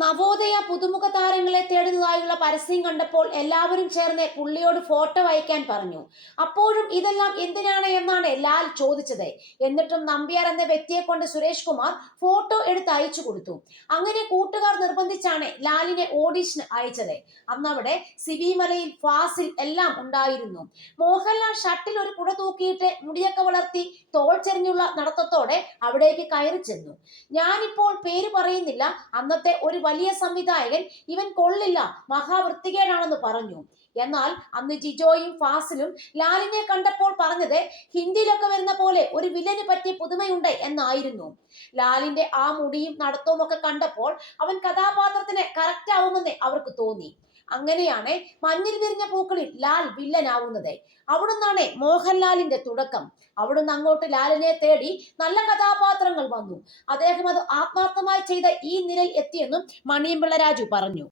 നവോദയ പുതുമുഖ താരങ്ങളെ തേടുന്നതായുള്ള പരസ്യം കണ്ടപ്പോൾ എല്ലാവരും ചേർന്ന് പുള്ളിയോട് ഫോട്ടോ അയക്കാൻ പറഞ്ഞു. അപ്പോഴും ഇതെല്ലാം എന്തിനാണ് എന്നാണ് ലാൽ ചോദിച്ചത്. എന്നിട്ടും നമ്പ്യാർ എന്ന വ്യക്തിയെ കൊണ്ട് സുരേഷ് കുമാർ ഫോട്ടോ എടുത്ത് അയച്ചു കൊടുത്തു. അങ്ങനെ കൂട്ടുകാർ നിർബന്ധിച്ചാണ് ലാലിനെ ഓഡീഷന് അയച്ചത്. അന്നവിടെ സിബിമലയിൽ ഫാസിൽ എല്ലാം ഉണ്ടായിരുന്നു. മോഹൻലാൽ ഷട്ടിൽ ഒരു കുട തൂക്കിയിട്ട് മുടിയൊക്കെ വളർത്തി തോൾ ചെറിഞ്ഞുള്ള നടത്തത്തോടെ അവിടേക്ക് കയറി ചെന്നു. ഞാനിപ്പോൾ പേര് പറയുന്നില്ല. അന്നത്തെ ഒരു വലിയ സംവിധായകൻ ഇവൻ കൊള്ളില്ല മഹാവൃത്തികേടാണെന്ന് പറഞ്ഞു. എന്നാൽ അന്ന് ജിജോയും ഫാസിലും ലാലിനെ കണ്ടപ്പോൾ പറഞ്ഞത് ഹിന്ദിയിലൊക്കെ വരുന്ന പോലെ ഒരു വില്ലന് പറ്റിയ പുതുമയുണ്ട് എന്നായിരുന്നു. ലാലിന്റെ ആ മുടിയും നടത്തവും ഒക്കെ കണ്ടപ്പോൾ അവൻ കഥാപാത്രത്തിന് കറക്റ്റ് ആവുമെന്ന് അവർക്ക് തോന്നി. അങ്ങനെയാണ് മഞ്ഞിൽ വിരിഞ്ഞ പൂക്കളിൽ ലാൽ വില്ലനാവുന്നത്. അവിടുന്നാണ് മോഹൻലാലിന്റെ തുടക്കം. അവിടുന്ന് അങ്ങോട്ട് ലാലിനെ തേടി നല്ല കഥാപാത്രങ്ങൾ വന്നു. അദ്ദേഹം അത് ആത്മാർത്ഥമായി ചെയ്ത ഈ നിലയിൽ എത്തിയെന്നും മണിയമ്പിള്ള രാജു പറഞ്ഞു.